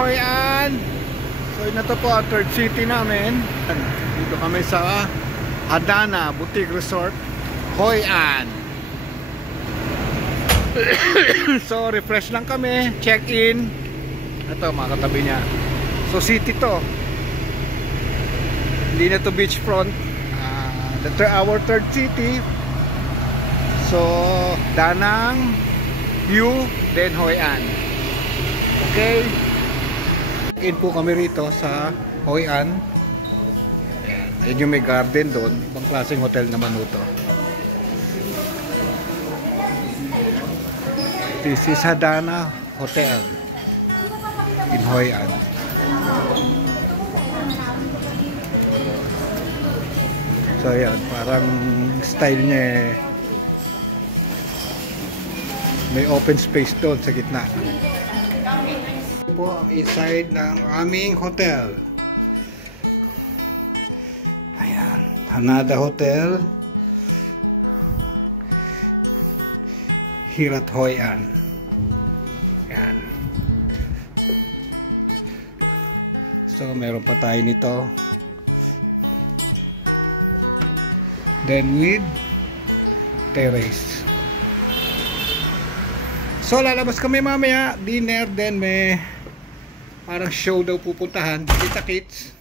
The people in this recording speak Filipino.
Hoi An. So yun na to po ang third city namin. Dito kami sa Hadana Boutique Resort, Hoi An. So refresh lang kami, check in. Ito mga katabi niya. So city to, hindi na to beachfront. Our third city. So Danang, View, then Hoi An. Okay, in po kami rito sa Hoi An. Ayan yung may garden doon. Ibang klaseng hotel naman ito. This is Hadana Hotel in Hoi An. So ayan, parang style niya eh, may open space doon sa gitna. Ito po ang inside ng aming hotel. Ayan, Hanada Hotel here at Hoi An. Ayan. So meron pa tayo nito. Then with terrace. So lalabas kami mamaya, dinner, then may parang show daw pupuntahan. Kita kits.